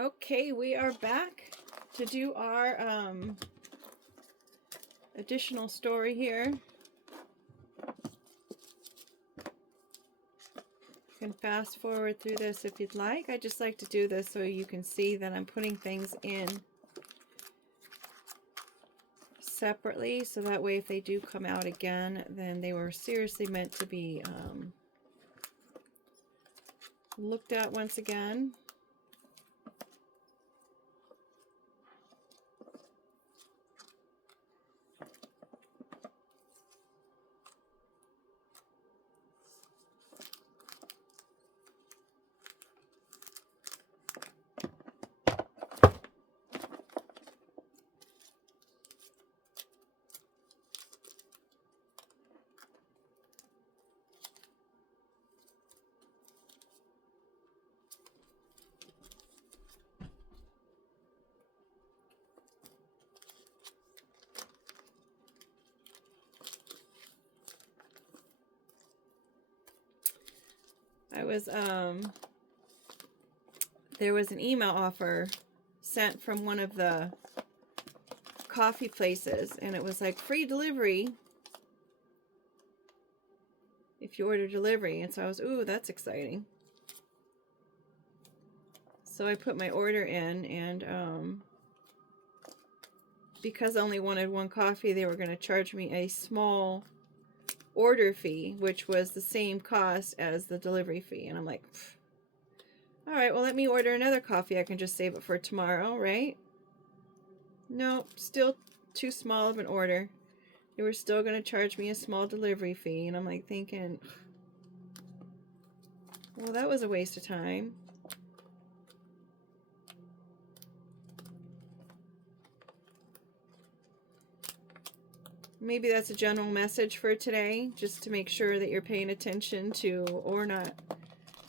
Okay, we are back to do our additional story here. You can fast forward through this if you'd like. I just like to do this so you can see that I'm putting things in separately, so that way if they do come out again, then they were seriously meant to be looked at once again. There was an email offer sent from one of the coffee places, and it was like free delivery if you order delivery. And so I was, ooh, that's exciting. So I put my order in, and because I only wanted one coffee, they were going to charge me a small order fee, which was the same cost as the delivery fee. And I'm like, all right, well, let me order another coffee. I can just save it for tomorrow, right? Nope, still too small of an order. They were still going to charge me a small delivery fee. And I'm like thinking, well, that was a waste of time. Maybe that's a general message for today, just to make sure that you're paying attention to, or not.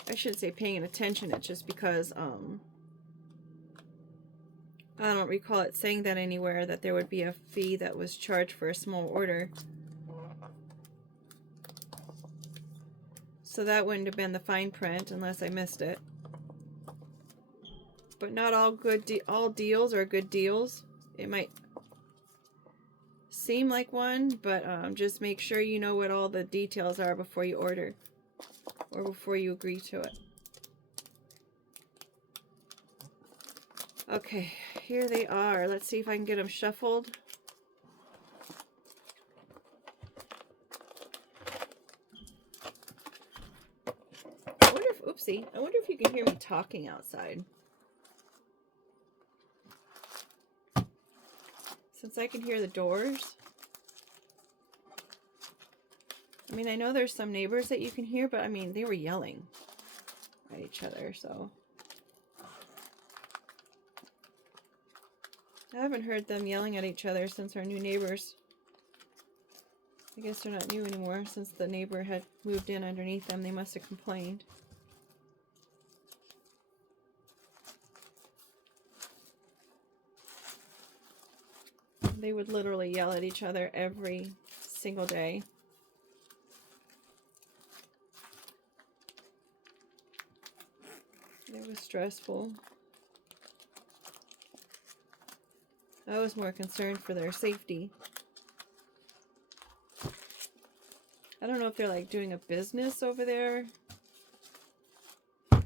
I shouldn't say paying attention, it's just because I don't recall it saying that anywhere, that there would be a fee that was charged for a small order. So that wouldn't have been the fine print unless I missed it. But not all all deals are good deals. It might seem like one, but just make sure you know what all the details are before you order or before you agree to it. Okay, here they are. Let's see if I can get them shuffled. I wonder if, oopsie, I wonder if you can hear me talking outside. Since I can hear the doors. I mean, I know there's some neighbors that you can hear, but I mean, they were yelling at each other, so. I haven't heard them yelling at each other since our new neighbors. I guess they're not new anymore since the neighbor had moved in underneath them. They must have complained. They would literally yell at each other every single day. It was stressful. I was more concerned for their safety. I don't know if they're like doing a business over there. I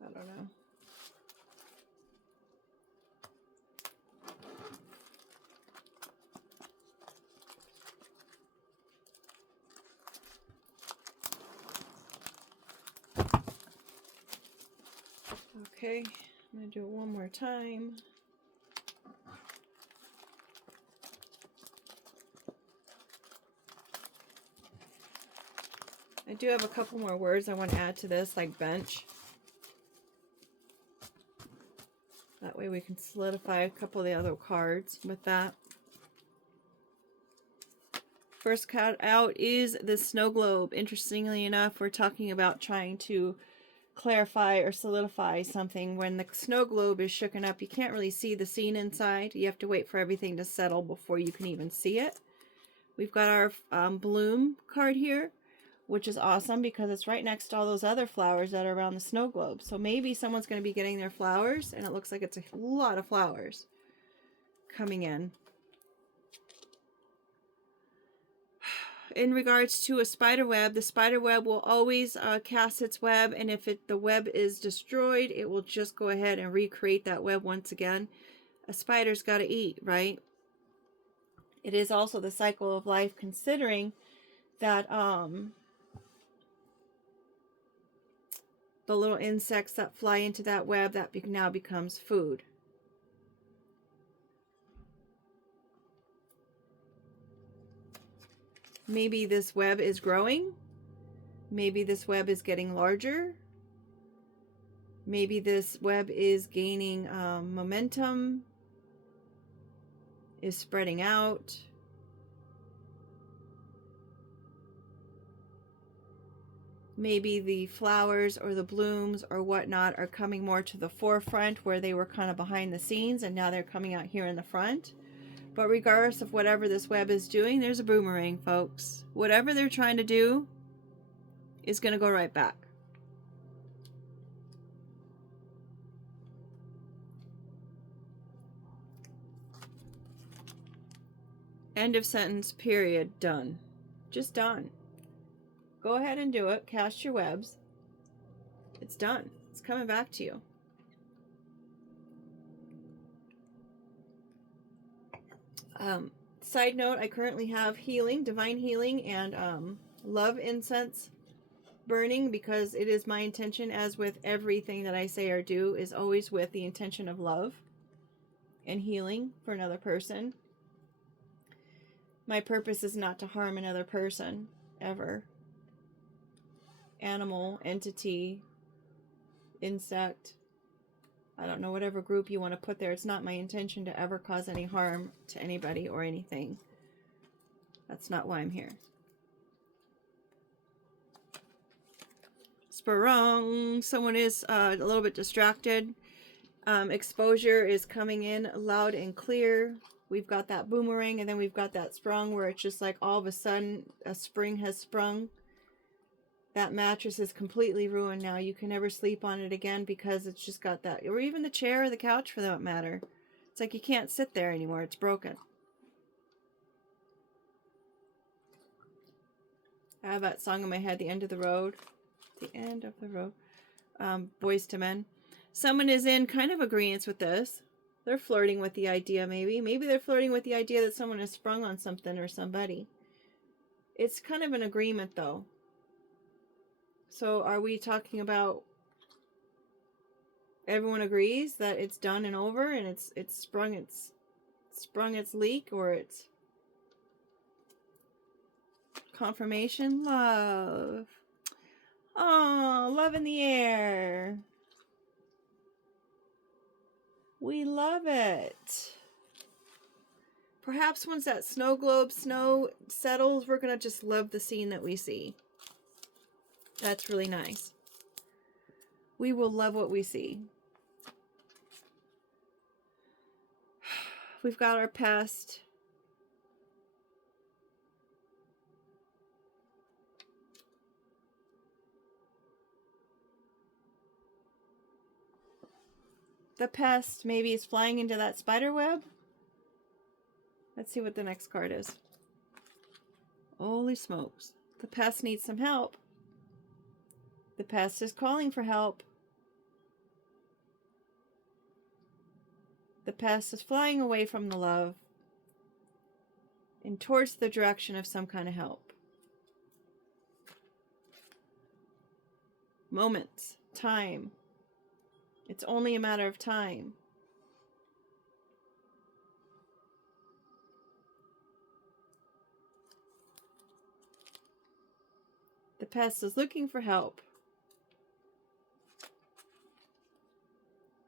don't know. Okay, I'm going to do it one more time. I do have a couple more words I want to add to this, like bench. That way we can solidify a couple of the other cards with that. First card out is the snow globe. Interestingly enough, we're talking about trying to clarify or solidify something. When the snow globe is shooken up, you can't really see the scene inside. You have to wait for everything to settle before you can even see it. We've got our bloom card here, which is awesome because it's right next to all those other flowers that are around the snow globe. So maybe someone's going to be getting their flowers, and it looks like it's a lot of flowers coming in. In regards to a spider web, the spider web will always cast its web, and if the web is destroyed, it will just go ahead and recreate that web once again. A spider's got to eat, right? It is also the cycle of life, considering that the little insects that fly into that web, that now becomes food. Maybe this web is growing. Maybe this web is getting larger. Maybe this web is gaining momentum, is spreading out. Maybe the flowers or the blooms or whatnot are coming more to the forefront, where they were kind of behind the scenes, and now they're coming out here in the front. But regardless of whatever this web is doing, there's a boomerang, folks. Whatever they're trying to do is going to go right back. End of sentence, period, done. Just done. Go ahead and do it. Cast your webs. It's done. It's coming back to you. Side note, I currently have healing, divine healing, and love incense burning, because it is my intention, as with everything that I say or do, is always with the intention of love and healing for another person. My purpose is not to harm another person, ever. Animal, entity, insect, I don't know, whatever group you want to put there. It's not my intention to ever cause any harm to anybody or anything. That's not why I'm here. Sprung. Someone is a little bit distracted. Exposure is coming in loud and clear. We've got that boomerang, and then we've got that sprung, where it's just like all of a sudden a spring has sprung. That mattress is completely ruined now. You can never sleep on it again, because it's just got that. Or even the chair or the couch, for that matter. It's like you can't sit there anymore. It's broken. I have that song in my head, The End of the Road. The End of the Road. Boyz II Men. Someone is in kind of agreement with this. They're flirting with the idea, maybe. Maybe they're flirting with the idea that someone has sprung on something or somebody. It's kind of an agreement, though. So are we talking about everyone agrees that it's done and over, and it's sprung its leak, or it's confirmation? Love. Oh, love in the air. We love it. Perhaps once that snow globe snow settles, we're going to just love the scene that we see. That's really nice. We will love what we see. We've got our past. The pest maybe is flying into that spider web. Let's see what the next card is. Holy smokes. The pest needs some help. The pest is calling for help. The pest is flying away from the love and towards the direction of some kind of help. Moments, time. It's only a matter of time. The pest is looking for help.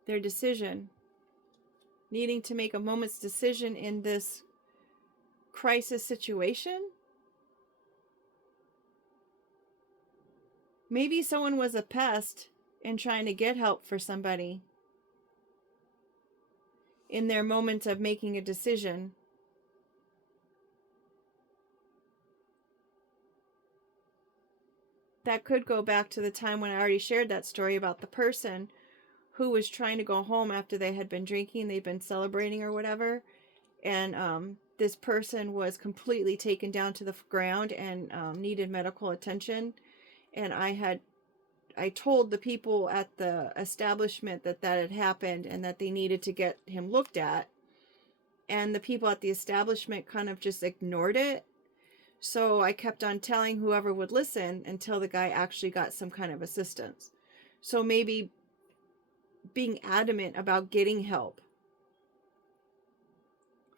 Their decision, needing to make a moment's decision in this crisis situation. Maybe someone was a pest and trying to get help for somebody in their moment of making a decision. that could go back to the time when I already shared that story about the person who was trying to go home after they had been drinking, they'd been celebrating or whatever, and this person was completely taken down to the ground and needed medical attention. And I told the people at the establishment that had happened and that they needed to get him looked at, and the people at the establishment kind of just ignored it. So I kept on telling whoever would listen until the guy actually got some kind of assistance. So maybe being adamant about getting help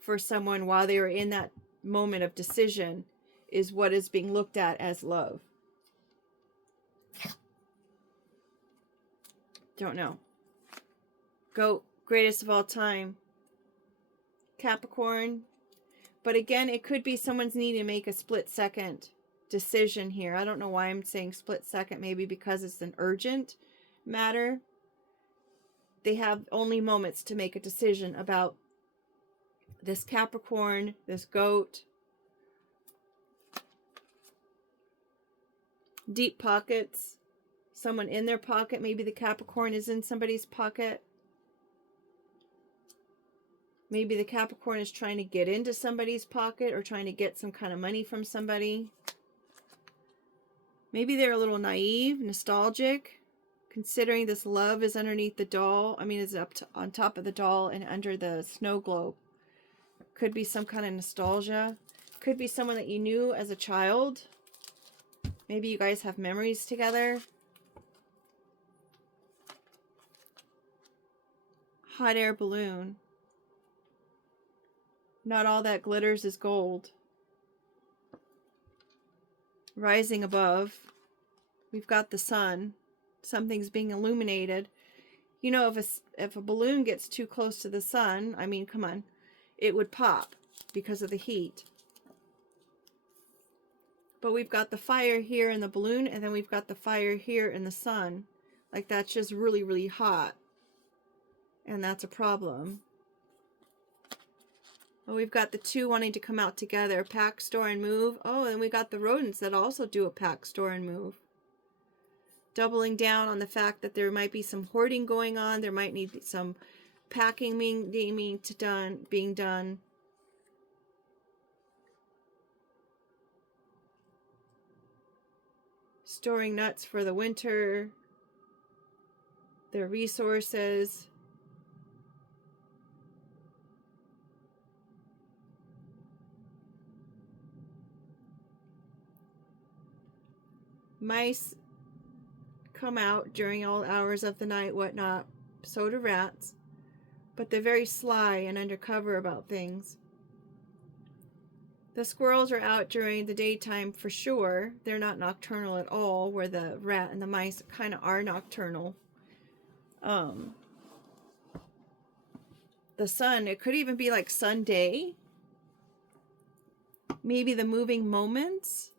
for someone while they were in that moment of decision is what is being looked at as love. Don't know. Goat, greatest of all time. Capricorn. But again, it could be someone's needing to make a split second decision here. I don't know why I'm saying split second. Maybe because it's an urgent matter. They have only moments to make a decision about this Capricorn, this goat. Deep pockets. Someone in their pocket. Maybe the Capricorn is in somebody's pocket. Maybe the Capricorn is trying to get into somebody's pocket or trying to get some kind of money from somebody. Maybe they're a little naive, nostalgic, considering this love is underneath the doll. I mean, it's on top of the doll and under the snow globe. Could be some kind of nostalgia. Could be someone that you knew as a child. Maybe you guys have memories together. Hot air balloon. Not all that glitters is gold. Rising above. We've got the sun. Something's being illuminated. You know, if a balloon gets too close to the sun, I mean, come on, it would pop because of the heat. But we've got the fire here in the balloon, and then we've got the fire here in the sun. Like, that's just really, really hot. And that's a problem. Oh, we've got the two wanting to come out together. Pack, store, and move. Oh, and we got the rodents that also do a pack, store, and move. Doubling down on the fact that there might be some hoarding going on. There might need some packing being done. Storing nuts for the winter. Their resources. Mice come out during all hours of the night, whatnot. So do rats. But they're very sly and undercover about things. The squirrels are out during the daytime for sure. They're not nocturnal at all, where the rat and the mice kind of are nocturnal. The sun, it could even be like Sunday. Maybe the moving moments.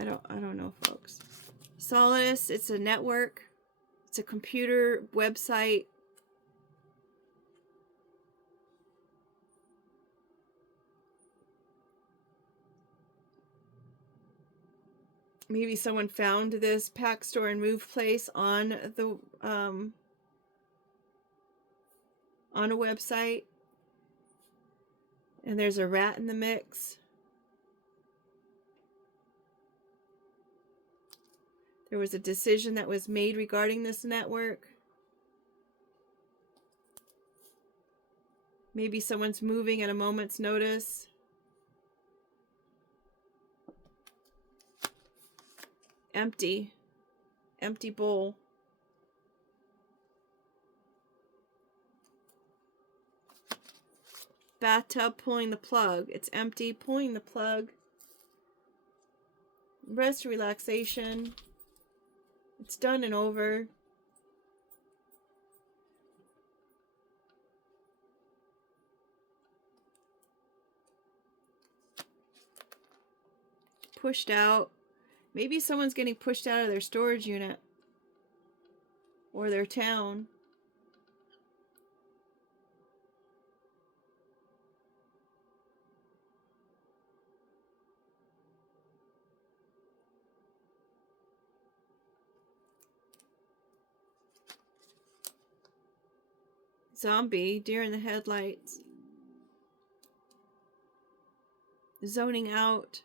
I don't know, folks. Solidus, it's a network. It's a computer website. Maybe someone found this pack, store, and move place on the on a website. And there's a rat in the mix. There was a decision that was made regarding this network. Maybe someone's moving at a moment's notice. Empty. Empty bowl. Bathtub pulling the plug. It's empty. Pulling the plug. Rest, relaxation. It's done and over. Pushed out. Maybe someone's getting pushed out of their storage unit. Or their town. Zombie, deer in the headlights. Zoning out.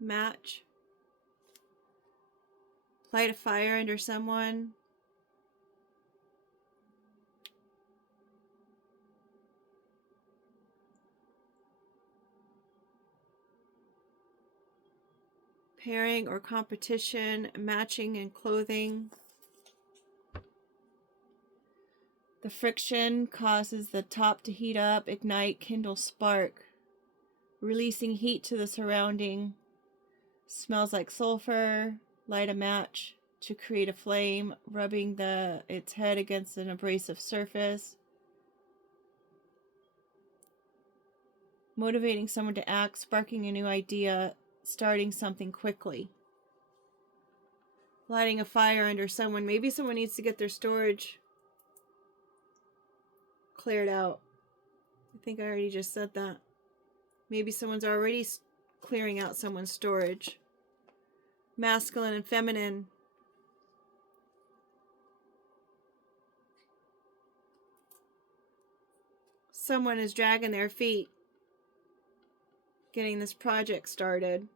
Match. Light a fire under someone. Pairing or competition, matching in clothing. The friction causes the top to heat up, ignite, kindle, spark, releasing heat to the surrounding. Smells like sulfur. Light a match to create a flame, rubbing its head against an abrasive surface. Motivating someone to act, sparking a new idea, starting something quickly. Lighting a fire under someone. Maybe someone needs to get their storage cleared out. I think I already just said that. Maybe someone's already clearing out someone's storage. Masculine and feminine. Someone is dragging their feet, getting this project started.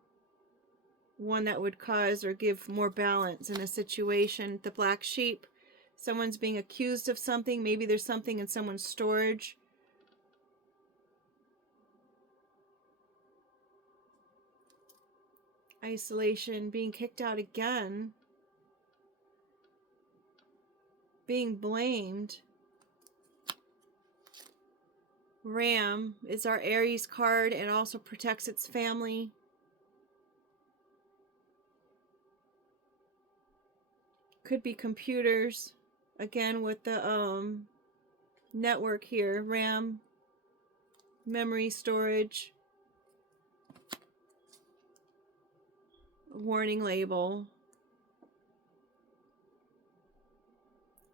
One that would cause or give more balance in a situation. The black sheep. Someone's being accused of something. Maybe there's something in someone's storage. Isolation. Being kicked out again. Being blamed. Ram is our Aries card and also protects its family. Could be computers. Again with the network here. RAM. Memory storage. Warning label.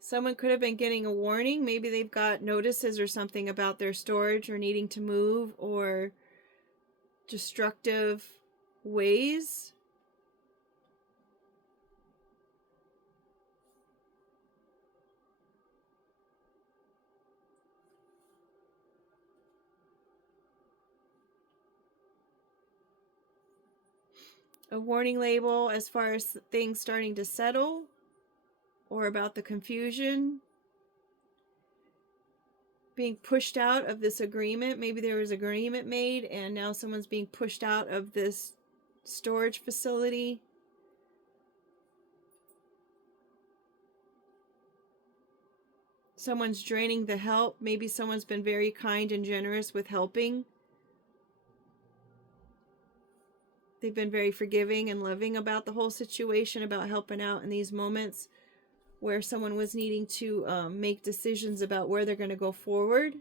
Someone could have been getting a warning. Maybe they've got notices or something about their storage or needing to move or destructive ways. A warning label as far as things starting to settle or about the confusion. Being pushed out of this agreement. Maybe there was an agreement made and now someone's being pushed out of this storage facility. Someone's draining the help. Maybe someone's been very kind and generous with helping. They've been very forgiving and loving about the whole situation, about helping out in these moments where someone was needing to make decisions about where they're going to go forward,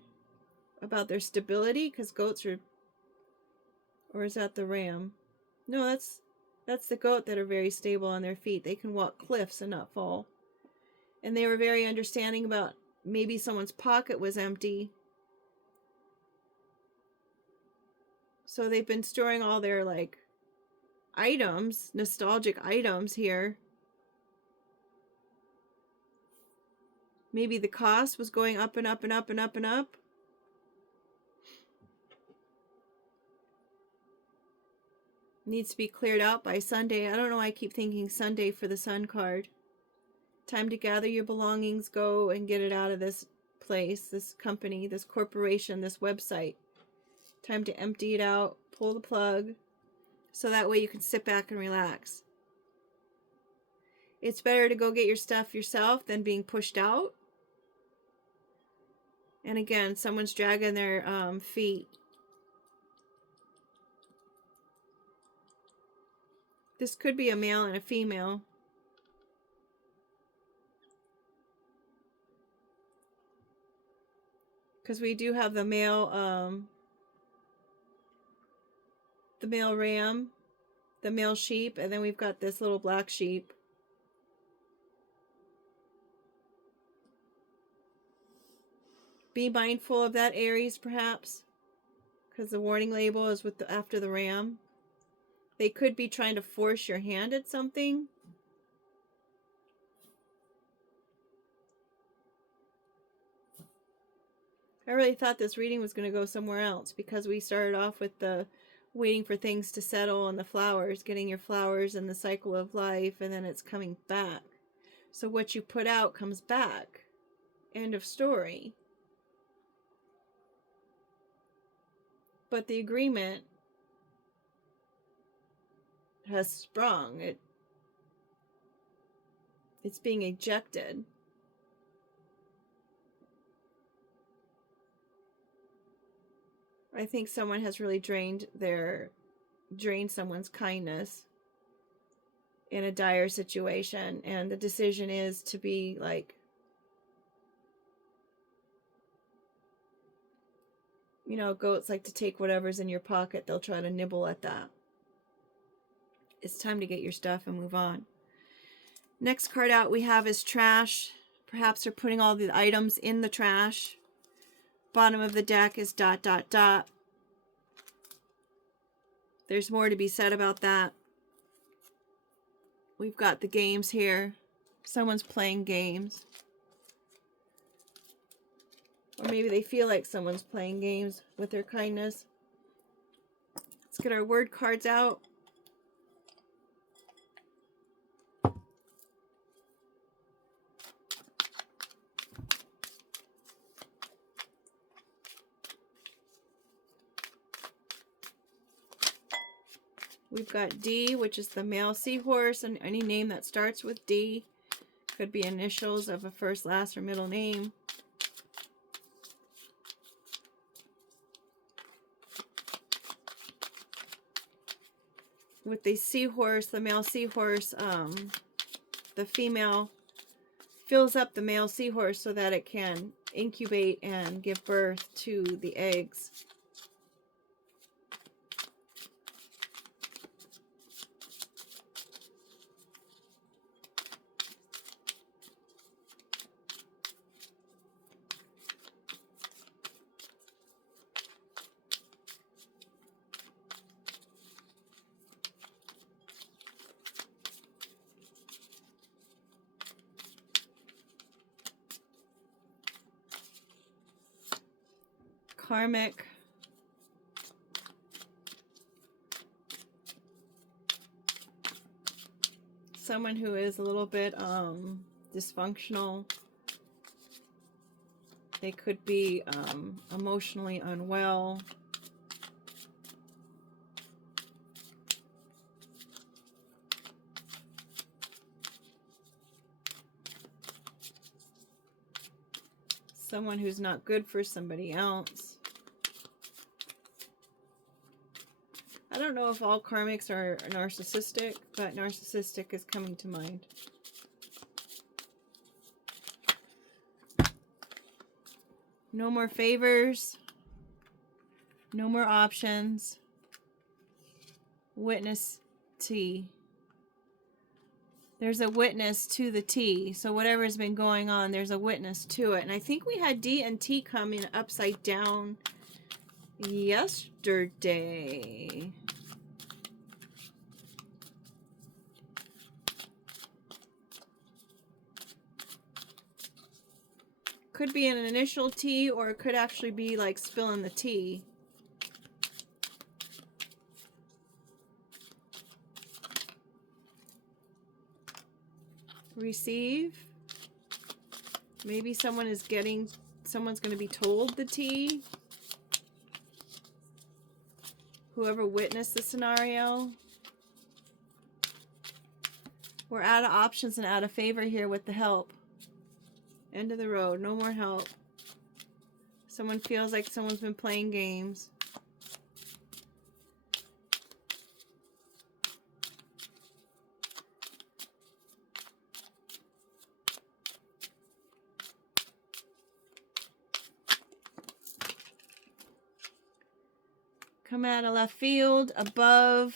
about their stability, because goats are, or is that the ram? No, that's the goat that are very stable on their feet. They can walk cliffs and not fall. And they were very understanding about maybe someone's pocket was empty. So they've been storing all their like items, nostalgic items here. Maybe the cost was going up and up and up and up and up. Needs to be cleared out by Sunday. I don't know why I keep thinking Sunday for the Sun card. Time to gather your belongings, go and get it out of this place, this company, this corporation, this website. Time to empty it out, pull the plug, so that way you can sit back and relax. It's better to go get your stuff yourself than being pushed out. And again, someone's dragging their feet. This could be a male and a female. Because we do have the male ram, the male sheep, and then we've got this little black sheep. Be mindful of that, Aries, perhaps. because the warning label is with the after the ram. They could be trying to force your hand at something. I really thought this reading was going to go somewhere else because we started off with the waiting for things to settle and the flowers, getting your flowers in the cycle of life, and then it's coming back. So what you put out comes back. End of story. But the agreement has sprung. It's being ejected. I think someone has really drained someone's kindness in a dire situation, and the decision is to be like, you know, goats like to take whatever's in your pocket. They'll try to nibble at that. It's time to get your stuff and move on. Next card out we have is trash. Perhaps they're putting all the items in the trash. Bottom of the deck is ... There's more to be said about that. We've got the games here. Someone's playing games. Or maybe they feel like someone's playing games with their kindness. Let's get our word cards out. We've got D, which is the male seahorse, and any name that starts with D. Could be initials of a first, last, or middle name. With the seahorse, the male seahorse, the female fills up the male seahorse so that it can incubate and give birth to the eggs. Karmic. Someone who is a little bit dysfunctional. They could be emotionally unwell. Someone who's not good for somebody else. I don't know if all karmics are narcissistic, but narcissistic is coming to mind. No more favors. No more options. Witness T. There's a witness to the T. So whatever's been going on, there's a witness to it. And I think we had D and T coming upside down yesterday. Could be an initial T, or it could actually be like spilling the tea. Receive. Maybe someone's going to be told the tea. Whoever witnessed the scenario. We're out of options and out of favor here with the help. End of the road. No more help. Someone feels like someone's been playing games. Come out of left field, above.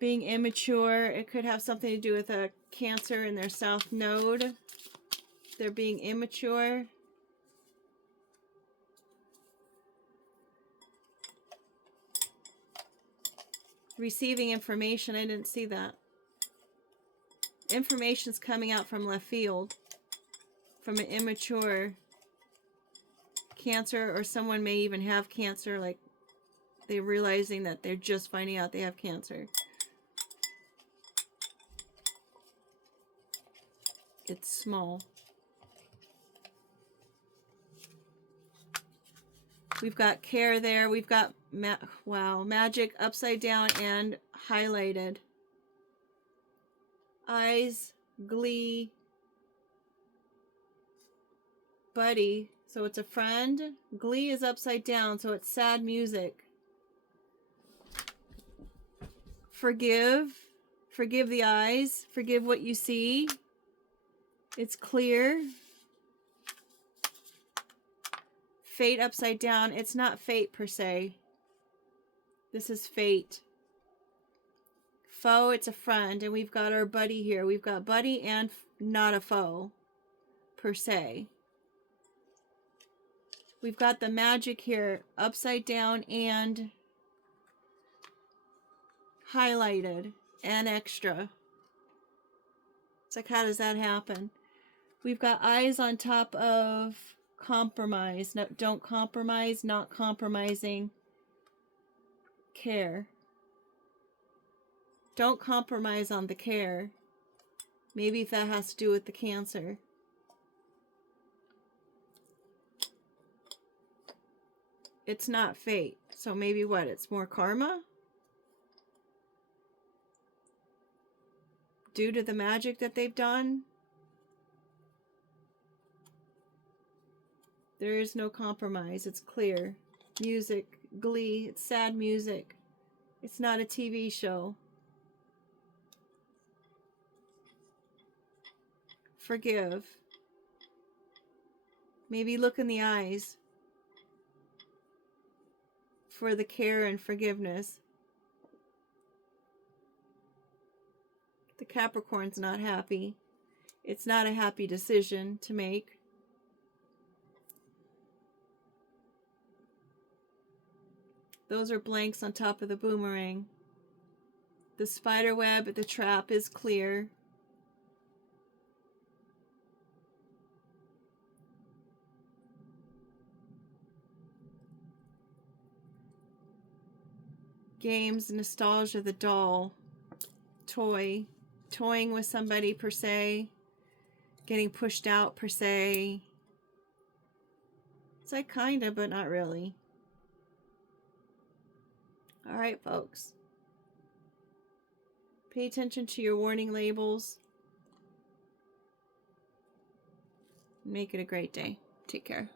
Being immature. It could have something to do with a Cancer in their south node. They're being immature. receiving information. I didn't see that. Information's coming out from left field. From an immature Cancer, or someone may even have cancer, like they're realizing that they're just finding out they have cancer. It's small. We've got care there. We've got, wow, magic upside down and highlighted. Eyes, glee, buddy. So it's a friend. Glee is upside down, so it's sad music. Forgive. Forgive the eyes. Forgive what you see. It's clear. Fate upside down. It's not fate per se. This is fate. Foe, it's a friend. And we've got our buddy here. We've got buddy and not a foe per se. We've got the magic here upside down and highlighted and extra. It's like, how does that happen? We've got eyes on top of compromise. No, don't compromise, not compromising. Care. Don't compromise on the care. Maybe if that has to do with the Cancer. It's not fate. So maybe what? It's more karma? Due to the magic that they've done? There is no compromise. It's clear. Music, glee, it's sad music. It's not a TV show. Forgive. Maybe look in the eyes for the care and forgiveness. The Capricorn's not happy. It's not a happy decision to make. Those are blanks on top of the boomerang. The spider web, the trap is clear. Games, nostalgia, the doll, toy, toying with somebody per se, getting pushed out per se. It's like kinda, but not really. All right, folks. Pay attention to your warning labels. Make it a great day. Take care.